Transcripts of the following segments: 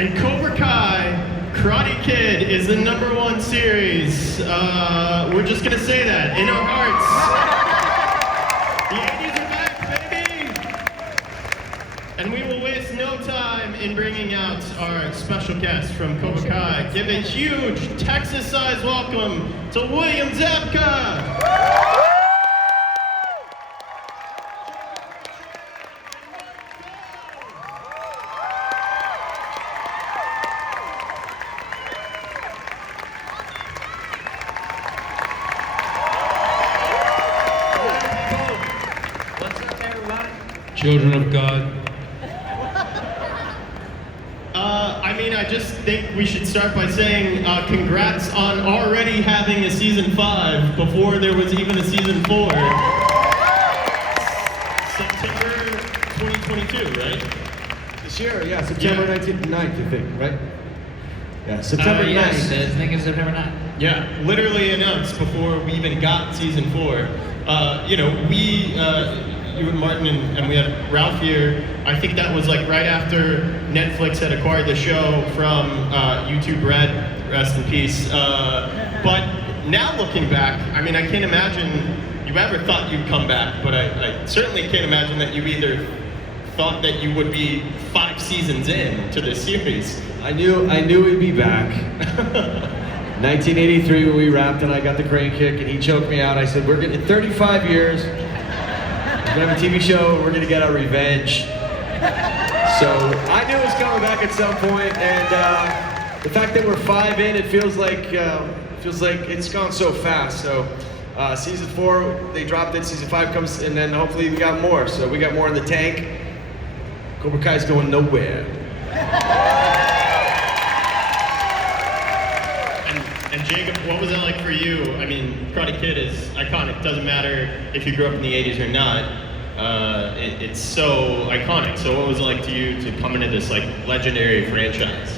And Cobra Kai Karate Kid is the #1 series. We're just gonna say that in our hearts. The 80s are back, baby! And we will waste no time in bringing out our special guest from Cobra Kai. Give a huge Texas-sized welcome to William Zabka! Children of God. I just think we should start by saying congrats on already having a season 5 before there was even a season 4. September 2022, right? This year, yeah, September 9th, I think, right? Yeah, September 9th. Yes, I think it's September 9th. Yeah, literally announced before we even got season 4. You and Martin and we had Ralph here. I think that was like right after Netflix had acquired the show from YouTube Red, rest in peace. But now looking back, I can't imagine you ever thought you'd come back, but I certainly can't imagine that you either thought that you would be 5 seasons in to this series. I knew we'd be back. 1983 when we wrapped and I got the crane kick and he choked me out. I said, we're gonna, in 35 years, we're gonna have a TV show and we're gonna get our revenge. So I knew it was coming back at some point, and the fact that we're 5 in, it feels like it's gone so fast. So season 4, they dropped it, season 5 comes, and then hopefully we got more. So we got more in the tank. Cobra Kai's going nowhere. And Jacob, what was that like for you? Karate Kid is iconic. Doesn't matter if you grew up in the 80s or not. It's so iconic. So what was it like to you to come into this legendary franchise?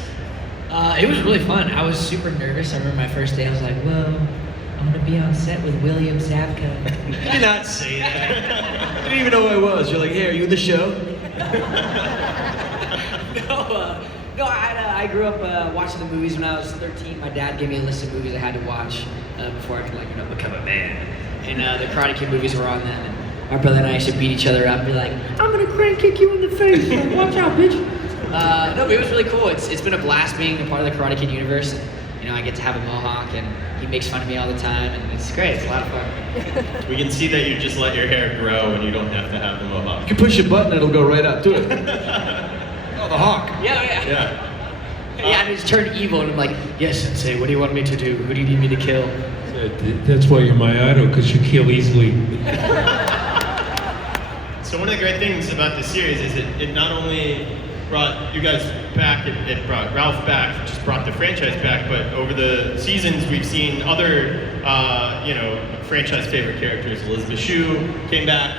It was really fun. I was super nervous. I remember my first day. I was like, "Whoa, I'm gonna be on set with William Zabka." You did not say that. I didn't even know who I was. You're like, "Hey, are you in the show?" No, I grew up watching the movies when I was 13. My dad gave me a list of movies I had to watch before I could become a man. And the Karate Kid movies were on then. And my brother and I used to beat each other up and be like, "I'm gonna crane kick you in the face. Like, watch out, bitch." No, but it was really cool. It's been a blast being a part of the Karate Kid universe. I get to have a mohawk and he makes fun of me all the time, and it's great. It's a lot of fun. We can see that you just let your hair grow and you don't have to have the mohawk. You can push a button, it'll go right up to it. Oh, the hawk. Yeah. Yeah, and it's turned evil, and I'm like, "Yes, Sensei, what do you want me to do? Who do you need me to kill?" That's why you're my idol, because you kill easily. So one of the great things about this series is it not only brought you guys back, it brought Ralph back, just brought the franchise back, but over the seasons we've seen other, franchise favorite characters. Elizabeth Shue came back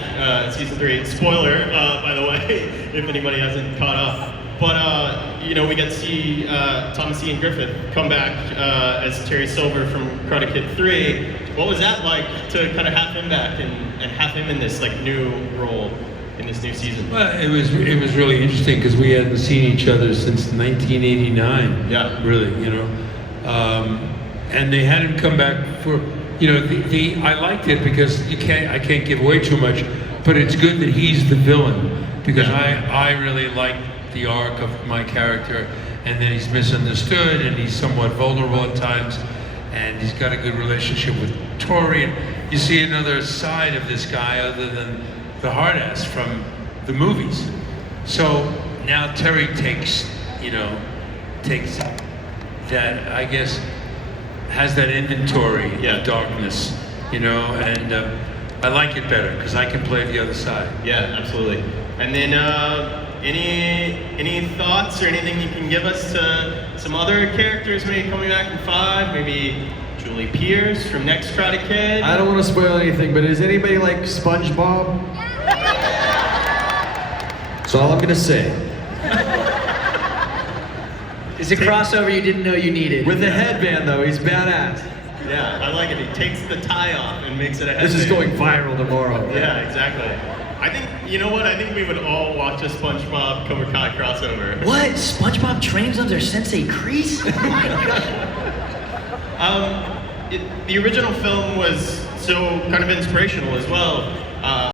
season 3. Spoiler, by the way, if anybody hasn't caught up. But, we got to see Thomas Ian Griffith come back as Terry Silver from Karate Kid 3. What was that like to kind of have him back and have him in this new role in this new season? Well, it was really interesting because we hadn't seen each other since 1989. Yeah. Really, and they had him come back for, I liked it because I can't give away too much, but it's good that he's the villain because I really like the arc of my character, and then he's misunderstood and he's somewhat vulnerable at times, and he's got a good relationship with Tori, and you see another side of this guy other than the hard ass from the movies. So now Terry takes that, I guess, has that inventory of darkness, and I like it better because I can play the other side. Yeah, absolutely. And then any thoughts or anything you can give us to some other characters maybe coming back in 5, maybe Julie Pierce from Next Karate Kid? I don't want to spoil anything, but is anybody like SpongeBob? That's all I'm gonna say. It's a crossover you didn't know you needed. With the headband though, he's badass. Yeah, I like it. He takes the tie off and makes it a headband. This is going viral tomorrow. Yeah, exactly. I think You know what? I think we would all watch a SpongeBob Cobra Kai crossover. What? SpongeBob trains under Sensei Kreese? Oh my god. The original film was so kind of inspirational as well.